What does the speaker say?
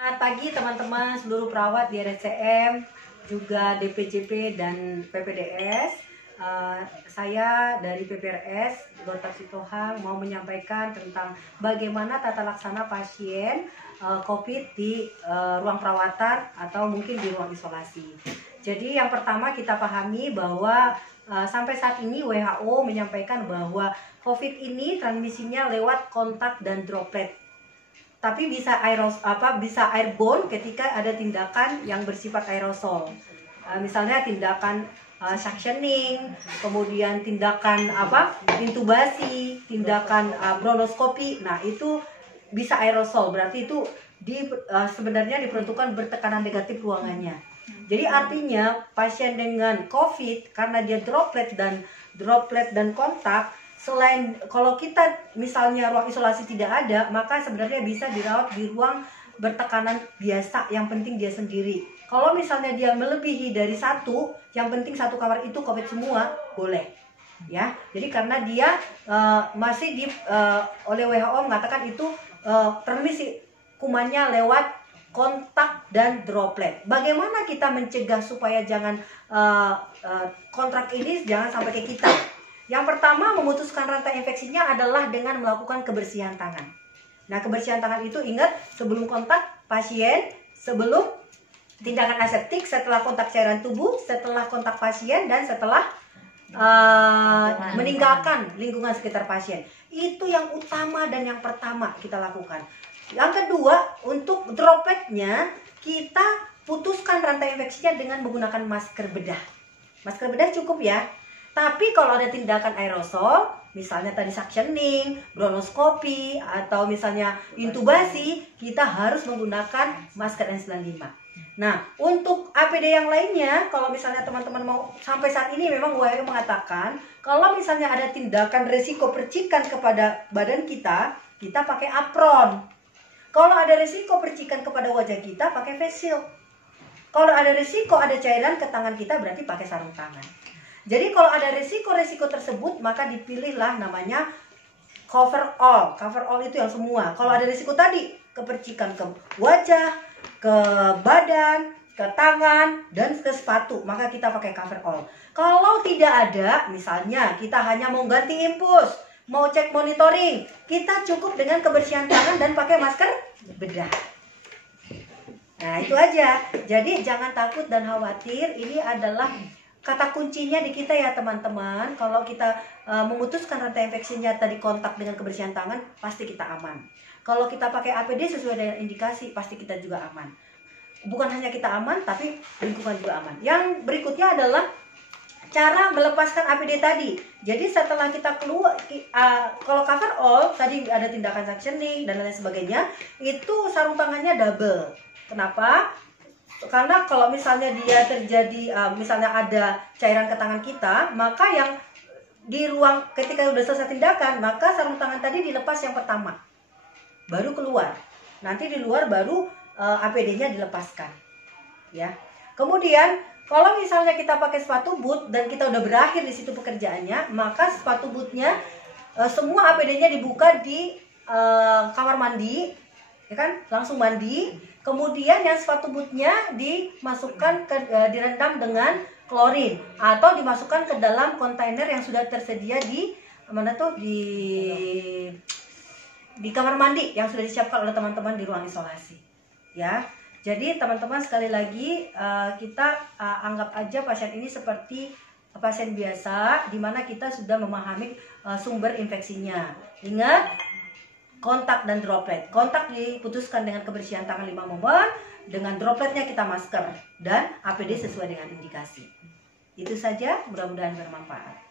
Selamat pagi teman-teman seluruh perawat di RSCM, juga DPJP dan PPDS. Saya dari PPRS, Dr. Sitohang, mau menyampaikan tentang bagaimana tata laksana pasien COVID di ruang perawatan atau mungkin di ruang isolasi. Jadi yang pertama kita pahami bahwa sampai saat ini WHO menyampaikan bahwa COVID ini transmisinya lewat kontak dan droplet. Tapi bisa airborne ketika ada tindakan yang bersifat aerosol. Misalnya tindakan suctioning, kemudian tindakan intubasi, tindakan bronkoskopi. Nah, itu bisa aerosol, berarti itu sebenarnya diperuntukkan bertekanan negatif ruangannya. Jadi artinya pasien dengan COVID karena dia droplet dan kontak, selain kalau kita misalnya ruang isolasi tidak ada, maka sebenarnya bisa dirawat di ruang bertekanan biasa, yang penting dia sendiri. Kalau misalnya dia melebihi dari satu, yang penting satu kamar itu COVID semua, boleh. Ya, jadi karena dia masih oleh WHO mengatakan itu transmisi kumannya lewat kontak dan droplet. Bagaimana kita mencegah supaya jangan kontrak ini jangan sampai ke kita? Yang pertama, memutuskan rantai infeksinya adalah dengan melakukan kebersihan tangan. Nah, kebersihan tangan itu ingat, sebelum kontak pasien, sebelum tindakan aseptik, setelah kontak cairan tubuh, setelah kontak pasien, dan setelah meninggalkan lingkungan sekitar pasien. Itu yang utama dan yang pertama kita lakukan. Yang kedua, untuk dropletnya, kita putuskan rantai infeksinya dengan menggunakan masker bedah. Masker bedah cukup ya. Tapi kalau ada tindakan aerosol, misalnya tadi suctioning, bronkoskopi, atau misalnya intubasi, kita harus menggunakan masker N95. Nah, untuk APD yang lainnya, kalau misalnya teman-teman mau, sampai saat ini memang WHO mengatakan, kalau misalnya ada tindakan resiko percikan kepada badan kita pakai apron. Kalau ada resiko percikan kepada wajah kita, pakai face shield. Kalau ada resiko ada cairan ke tangan kita, berarti pakai sarung tangan. Jadi kalau ada resiko-resiko tersebut, maka dipilihlah namanya cover all. Cover all itu yang semua. Kalau ada resiko tadi, kepercikan ke wajah, ke badan, ke tangan, dan ke sepatu, maka kita pakai cover all. Kalau tidak ada, misalnya kita hanya mau ganti infus, mau cek monitoring, kita cukup dengan kebersihan tangan dan pakai masker bedah. Nah, itu aja. Jadi jangan takut dan khawatir, ini adalah kata kuncinya di kita ya teman-teman. Kalau kita memutuskan rantai infeksinya tadi kontak dengan kebersihan tangan, pasti kita aman. Kalau kita pakai APD sesuai dengan indikasi, pasti kita juga aman. Bukan hanya kita aman, tapi lingkungan juga aman. Yang berikutnya adalah cara melepaskan APD tadi. Jadi setelah kita keluar, kalau cover all, tadi ada tindakan suctioning dan lain sebagainya, itu sarung tangannya double. Kenapa? Karena kalau misalnya dia terjadi, misalnya ada cairan ke tangan kita, maka yang di ruang ketika sudah selesai tindakan, maka sarung tangan tadi dilepas yang pertama, baru keluar. Nanti di luar baru APD-nya dilepaskan. Ya. Kemudian kalau misalnya kita pakai sepatu boot dan kita udah berakhir di situ pekerjaannya, maka sepatu bootnya semua APD-nya dibuka di kamar mandi, ya kan? Langsung mandi. Kemudian yang sepatu bootnya dimasukkan direndam dengan klorin atau dimasukkan ke dalam kontainer yang sudah tersedia di mana tuh di kamar mandi yang sudah disiapkan oleh teman-teman di ruang isolasi. Ya, jadi teman-teman sekali lagi kita anggap aja pasien ini seperti pasien biasa, di mana kita sudah memahami sumber infeksinya. Ingat, kontak dan droplet. Kontak diputuskan dengan kebersihan tangan 5 momen, dengan dropletnya kita masker, dan APD sesuai dengan indikasi. Itu saja, mudah-mudahan bermanfaat.